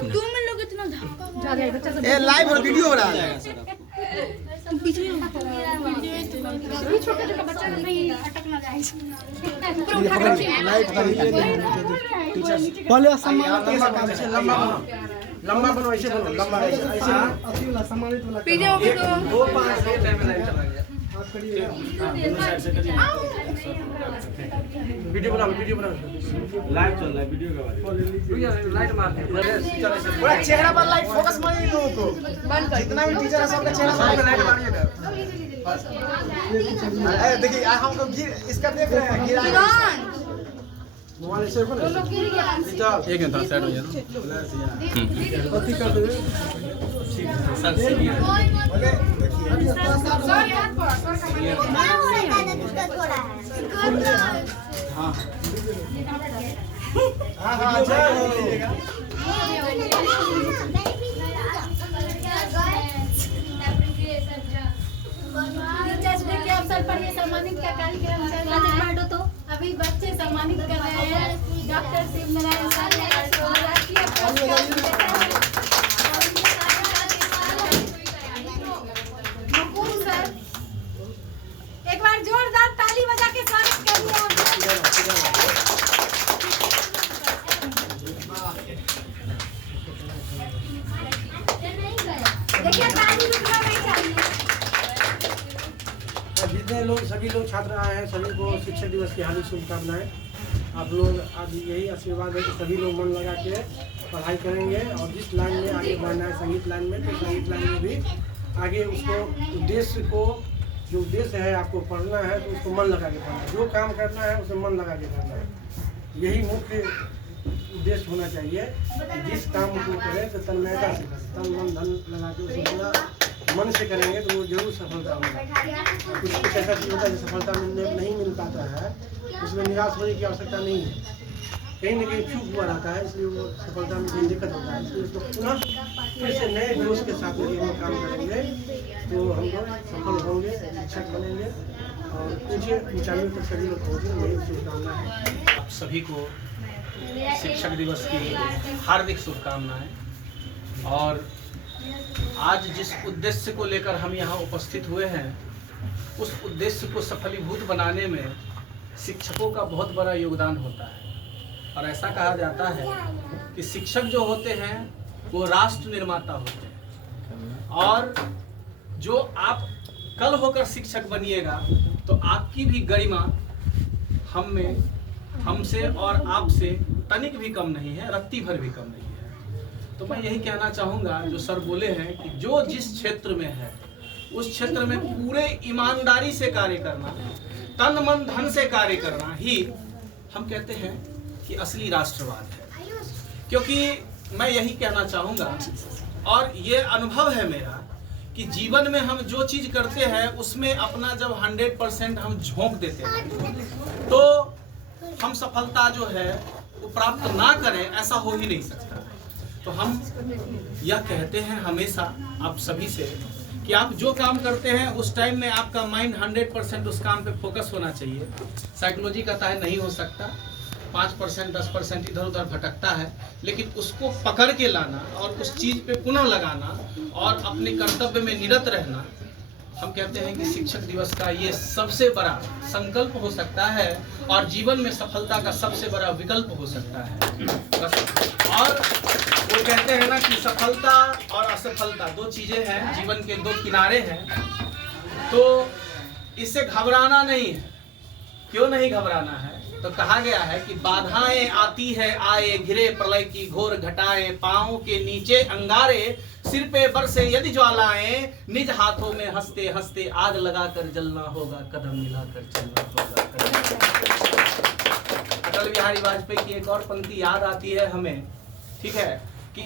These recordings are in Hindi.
देखना। 2 मिनट लोग इतना धक्का ए लाइव और वीडियो हो रहा है। बीच में छोटे छोटे बच्चा नहीं अटक ना जाए। पहले लंबा बनो, ऐसे बनो, लंबा ऐसे वाला सम्मानित वाला वीडियो भी तो 2 5 6 टाइम में लाइव चला गया। वीडियो बनाओ लाइव चल रहा है, वीडियो का बात लाइट मारते हैं पूरा चेहरा पर लाइट फोकस मारिए लोगों को। जितना भी टीचर है सबका चेहरा पर लाइट मारिएगा। अरे देखिए हम लोग इसका देख रहे हैं गिरा मोबाइल से को ना एक घंटा सेट हो जाए अति कर दे। सर से बोले देखिए हां हां अच्छा लीजिएगा। अवसर पर ये सम्मानित का कार्यक्रम चल रहा है। तो अभी बच्चे सम्मानित कर रहे हैं डॉक्टर शिव नारायण सर राष्ट्रीय मकबूल सर। एक बार जोरदार ताली बजा के स्वागत करिए। देखिए ताली रुकना नहीं चाहिए। जितने लोग सभी लोग छात्र आए हैं सभी को शिक्षक दिवस की हार्दिक शुभकामनाएं। आप लोग आज यही आशीर्वाद है कि सभी लोग मन लगा के पढ़ाई करेंगे और जिस लाइन में आगे बढ़ना है संगीत लाइन में तो संगीत लाइन में भी आगे उसको उद्देश्य को जो उद्देश्य है आपको पढ़ना है तो उसको मन लगा के पढ़ना है। जो काम करना है उसे मन लगा के करना है। यही मुख्य उद्देश्य होना चाहिए। जिस काम को करें तो तन्मयता से करें, तन मन धन लगा के उसे पूरा मन से करेंगे तो वो जरूर सफलता होगा। कुछ ऐसा चीज होता है जो सफलता नहीं मिल पाता है उसमें निराश होने की आवश्यकता नहीं है। कहीं ना कहीं चूक हुआ रहता है इसलिए वो सफलता में कहीं दिक्कत होता है। इसलिए उसको पुनः फिर से नए जोश के साथ यदि हम काम करेंगे तो हम लोग सफल होंगे, शिक्षक बनेंगे और ऊंचे ऊंचाइयों तक सभी लोग पहुँचेंगे। यही शुभकामना है। आप सभी को शिक्षक दिवस की हार्दिक शुभकामनाएं। और आज जिस उद्देश्य को लेकर हम यहाँ उपस्थित हुए हैं उस उद्देश्य को सफलीभूत बनाने में शिक्षकों का बहुत बड़ा योगदान होता है। और ऐसा कहा जाता है कि शिक्षक जो होते हैं वो राष्ट्र निर्माता होते हैं। और जो आप कल होकर शिक्षक बनिएगा तो आपकी भी गरिमा हमसे और आपसे तनिक भी कम नहीं है, रत्ती भर भी कम नहीं है। तो मैं यही कहना चाहूँगा जो सर बोले हैं कि जो जिस क्षेत्र में है उस क्षेत्र में पूरे ईमानदारी से कार्य करना, तन मन धन से कार्य करना ही हम कहते हैं कि असली राष्ट्रवाद है। क्योंकि मैं यही कहना चाहूँगा और ये अनुभव है मेरा कि जीवन में हम जो चीज़ करते हैं उसमें अपना जब 100% हम झोंक देते हैं तो हम सफलता जो है वो प्राप्त ना करें ऐसा हो ही नहीं सकता। तो हम यह कहते हैं हमेशा आप सभी से कि आप जो काम करते हैं उस टाइम में आपका माइंड 100% उस काम पे फोकस होना चाहिए। साइकोलॉजी कहता है नहीं हो सकता, 5% 10% इधर उधर भटकता है, लेकिन उसको पकड़ के लाना और उस चीज़ पे पुनः लगाना और अपने कर्तव्य में निरत रहना, हम कहते हैं कि शिक्षक दिवस का ये सबसे बड़ा संकल्प हो सकता है और जीवन में सफलता का सबसे बड़ा विकल्प हो सकता है। बस। और वो कहते हैं ना कि सफलता और असफलता दो चीज़ें हैं, जीवन के दो किनारे हैं। तो इससे घबराना नहीं है। क्यों नहीं घबराना है? तो कहा गया है कि बाधाएं आती है आए, घिरे प्रलय की घोर घटाएं, पांवों के नीचे अंगारे, सिर पे बरसे यदि ज्वालाएं, निज हाथों में हंसते हंसते आग लगाकर जलना होगा, कदम मिलाकर चलना होगा। अटल बिहारी वाजपेयी की एक और पंक्ति याद आती है हमें, ठीक है, कि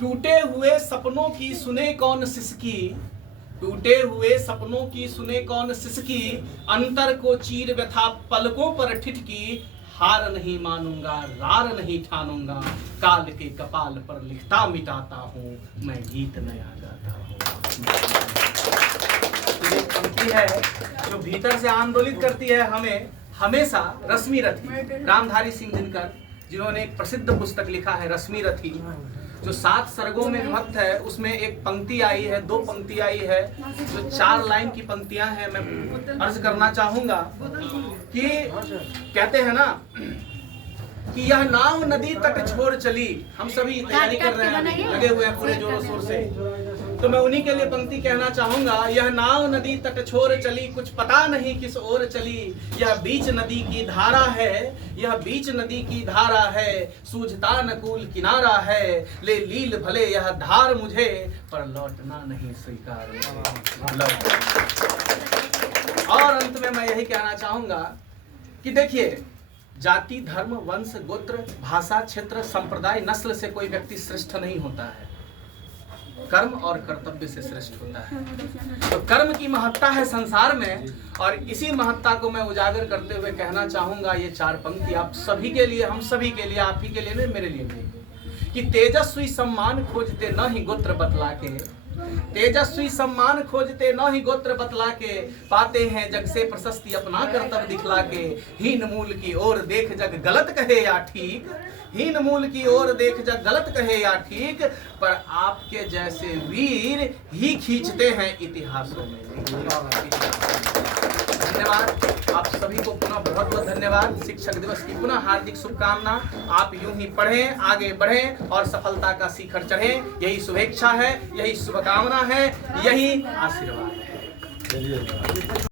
टूटे हुए सपनों की सुने कौन सिसकी, टूटे हुए सपनों की सुने कौन सिसकी, अंतर को चीर व्यथा पलकों पर ठिठकी, हार नहीं मानूंगा रार नहीं ठानूंगा, काल के कपाल पर लिखता मिटाता हूँ, मैं गीत नया गाता हूँ। ये पंक्ति है जो भीतर से आंदोलित करती है हमें हमेशा। रश्मि रथी, रामधारी सिंह दिनकर जिन्होंने एक प्रसिद्ध पुस्तक लिखा है रश्मि रथी, जो 7 सर्गों में विभक्त है उसमें एक पंक्ति आई है, 2 पंक्ति आई है, जो 4 लाइन की पंक्तियां हैं। मैं अर्ज करना चाहूंगा कि कहते हैं ना कि यह नाव नदी तट छोड़ चली। हम सभी तैयारी कर रहे हैं, लगे हुए हैं पूरे जोरों शोर से, तो मैं उन्हीं के लिए पंक्ति कहना चाहूंगा। यह नाव नदी तट छोड़ चली, कुछ पता नहीं किस ओर चली। यह बीच नदी की धारा है, यह बीच नदी की धारा है, सूझता न कूल किनारा है। ले लील भले यह धार मुझे, पर लौटना नहीं स्वीकार। और अंत में मैं यही कहना चाहूंगा कि देखिए, जाति, धर्म, वंश, गोत्र, भाषा, क्षेत्र, संप्रदाय, नस्ल से कोई व्यक्ति श्रेष्ठ नहीं होता है। कर्म और कर्तव्य से श्रेष्ठ होता है। तो कर्म की महत्ता है संसार में, और इसी महत्ता को मैं उजागर करते हुए कहना चाहूंगा। ये 4 पंक्ति आप सभी के लिए, हम सभी के लिए, आप ही के लिए नहीं, मेरे लिए नहीं, कि तेजस्वी सम्मान खोजते न ही गोत्र बतला के, तेजस्वी सम्मान खोजते न ही गोत्र बतला के, पाते हैं जग से प्रशस्ति अपना कर्तव्य दिखला के। हीन मूल की ओर देख जग गलत कहे या ठीक, हीन मूल की ओर देख जग गलत कहे या ठीक, पर आपके जैसे वीर ही खींचते हैं इतिहासों में। धन्यवाद आप सभी को, पुनः बहुत बहुत धन्यवाद। शिक्षक दिवस की पुनः हार्दिक शुभकामना। आप यूं ही पढ़ें, आगे बढ़ें और सफलता का शिखर चढ़ें। यही शुभेच्छा है, यही शुभकामना है, यही आशीर्वाद है।